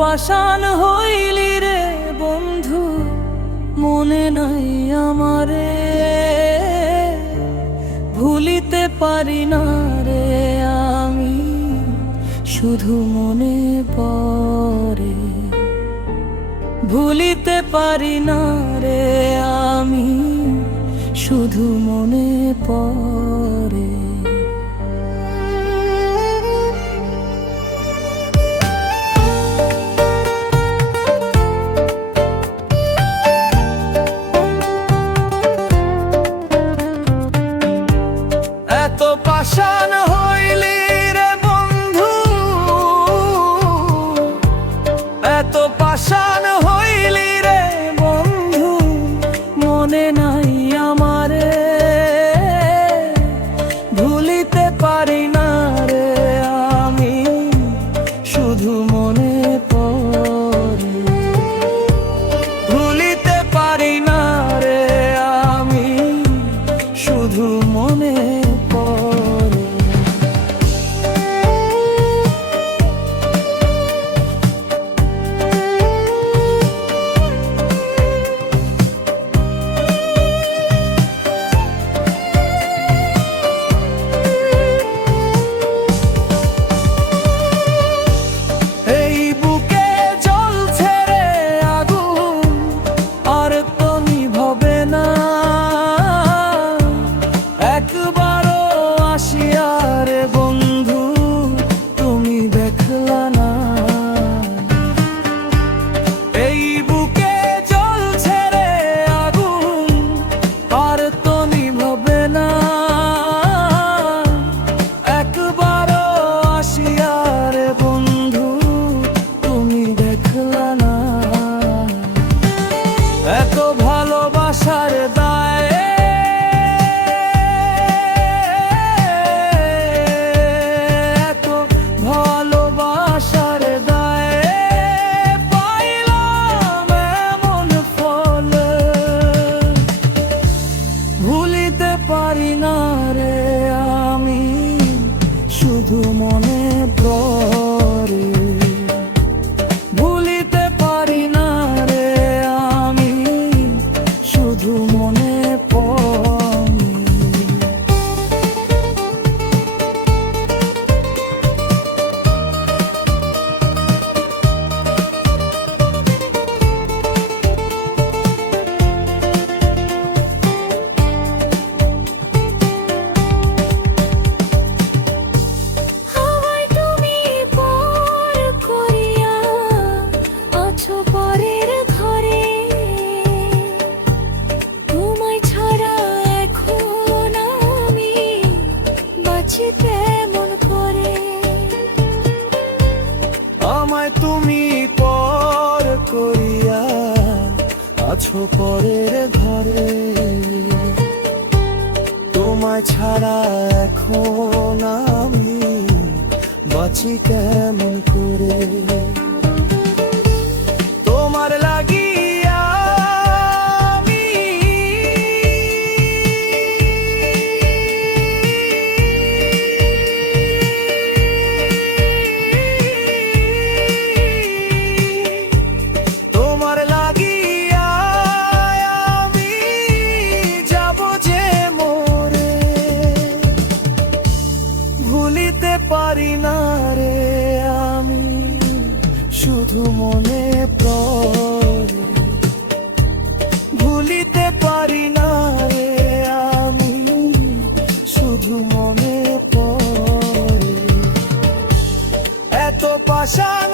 পাষাণ হইলি রে বন্ধু, মনে নাই আমারে ভুলিতে পারি না রে আমি, শুধু মনে পড়ে। ভুলিতে পারি না রে আমি, শুধু মনে পড়ে। এত পাষাণ হইলি রে বন্ধু, এত পাষাণ হইলি রে বন্ধু, মনে নাই আমারে ভুলিতে পারি না রে আমি, শুধু মনে পড়ে। ভুলিতে পারি না রে আমি, শুধু মনে এত ভালোবাসার দায়ে, এত ভালোবাসার দায়ে পাইলাম এমন ফল, ভুলিতে পারি না রে আমি, শুধু মনে পড়ে। ভুলিতে পারি না রে আমি, শুধু মনে পড়ে। আমায় তুমি পর করিয়া আছো পরের ঘরে, তোমায় ছাড়া এখন আমি বাঁচি কেমন করে। তোমার লাগিয়া ভুলিতে পারি না রে আমি, শুধু মনে পড়ে। ভুলিতে পারি না রে আমি, শুধু মনে পড়ে। এত পাষাণ